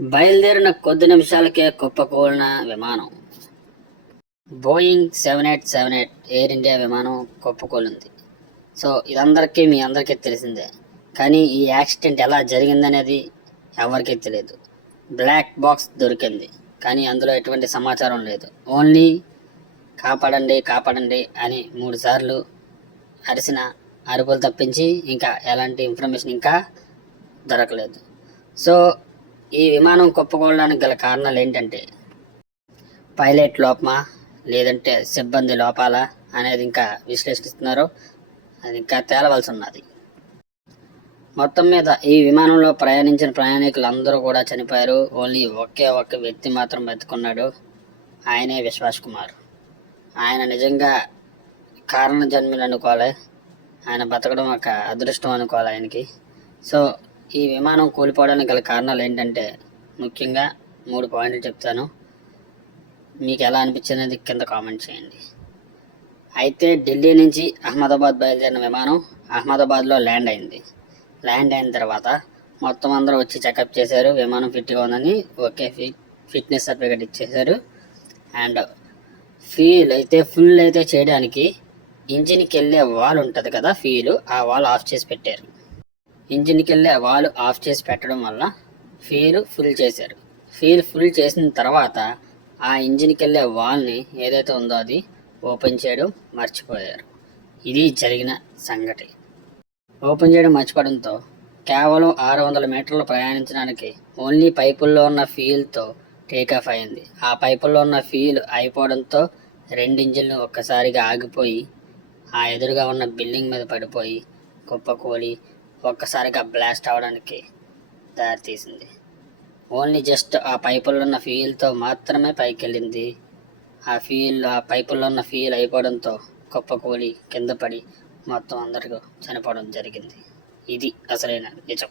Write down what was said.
బయలుదేరిన కొద్ది నిమిషాలకే కుప్పకూలిన విమానం. Boeing seven eight seven eight Air India విమానం కుప్పకూలింది. సో ఇదందరికీ మీ అందరికీ తెలిసిందే. కానీ ఈ యాక్సిడెంట్ ఎలా జరిగిందనేది ఎవరికీ తెలియదు. బ్లాక్ బాక్స్ దొరికింది. కానీ అందులో ఎటువంటి సమాచారం లేదు. ఓన్లీ కాపాడండి కాపాడండి అని మూడు సార్లు అరిసిన అరుపులు తప్పించి ఇంకా ఎలాంటి ఇన్ఫర్మేషన్ ఇంకా దొరకలేదు. సో ఈ విమానం కుప్పకూడడానికి గల కారణాలు ఏంటంటే పైలట్ లోపమా లేదంటే సిబ్బంది లోపాలా అనేది ఇంకా విశ్లేషిస్తున్నారు. అది ఇంకా తేలవలసి ఉన్నది మొత్తం మీద ఈ విమానంలో ప్రయాణించిన ప్రయాణికులు అందరూ కూడా చనిపోయారు. ఓన్లీ ఒకే ఒక్క వ్యక్తి మాత్రం బతుకున్నాడు. ఆయనే విశ్వాస్ కుమార్. ఆయన నిజంగా కారణ జన్మలు అనుకోవాలి. ఆయన బతకడం ఒక అదృష్టం అనుకోవాలి ఆయనకి. సో ఈ విమానం కూలిపోవడానికి గల కారణాలు ఏంటంటే ముఖ్యంగా మూడు పాయింట్లు చెప్తాను. మీకు ఎలా అనిపించినది కింద కామెంట్ చేయండి. అయితే ఢిల్లీ నుంచి అహ్మదాబాద్ బయలుదేరిన విమానం అహ్మదాబాద్లో ల్యాండ్ అయింది. ల్యాండ్ అయిన తర్వాత మొత్తం అందరూ వచ్చి చెకప్ చేశారు. విమానం ఫిట్గా ఉందని ఓకే ఫిట్ ఫిట్నెస్ సర్టిఫికేట్ ఇచ్చేశారు. అండ్ ఫీల్ అయితే ఫుల్ అయితే చేయడానికి ఇంజిన్కి వెళ్ళే వాల్ ఉంటుంది కదా ఫీల్ ఆ వాల్ ఆఫ్ చేసి పెట్టారు. ఇంజిన్కి వెళ్ళే వాల్ ఆఫ్ చేసి పెట్టడం వల్ల ఫీల్ ఫుల్ చేశారు. ఫీల్ ఫుల్ చేసిన తర్వాత ఆ ఇంజిన్కి వెళ్ళే వాల్ని ఏదైతే ఉందో అది ఓపెన్ చేయడం మర్చిపోయారు. ఇది జరిగిన సంగతి ఓపెన్ చేయడం మర్చిపోవడంతో కేవలం ఆరు వందల మీటర్లు ప్రయాణించడానికి ఓన్లీ పైపుల్లో ఉన్న ఫీల్తో టేకాఫ్ అయింది. ఆ పైపుల్లో ఉన్న ఫీల్ అయిపోవడంతో రెండు ఇంజిన్లు ఒక్కసారిగా ఆగిపోయి ఆ ఎదురుగా ఉన్న బిల్డింగ్ మీద పడిపోయి కుప్పకూలి ఒక్కసారిగా బ్లాస్ట్ అవడానికి దారితీసింది ఓన్లీ జస్ట్ ఆ పైపుల్లో ఉన్న ఫీల్తో మాత్రమే పైకి వెళ్ళింది ఆ ఫీల్ ఆ పైపుల్లో ఉన్న ఫీల్ అయిపోవడంతో కుప్పకూలి కింద పడి మొత్తం అందరికీ చనిపోవడం జరిగింది. ఇది అసలైన నిజం.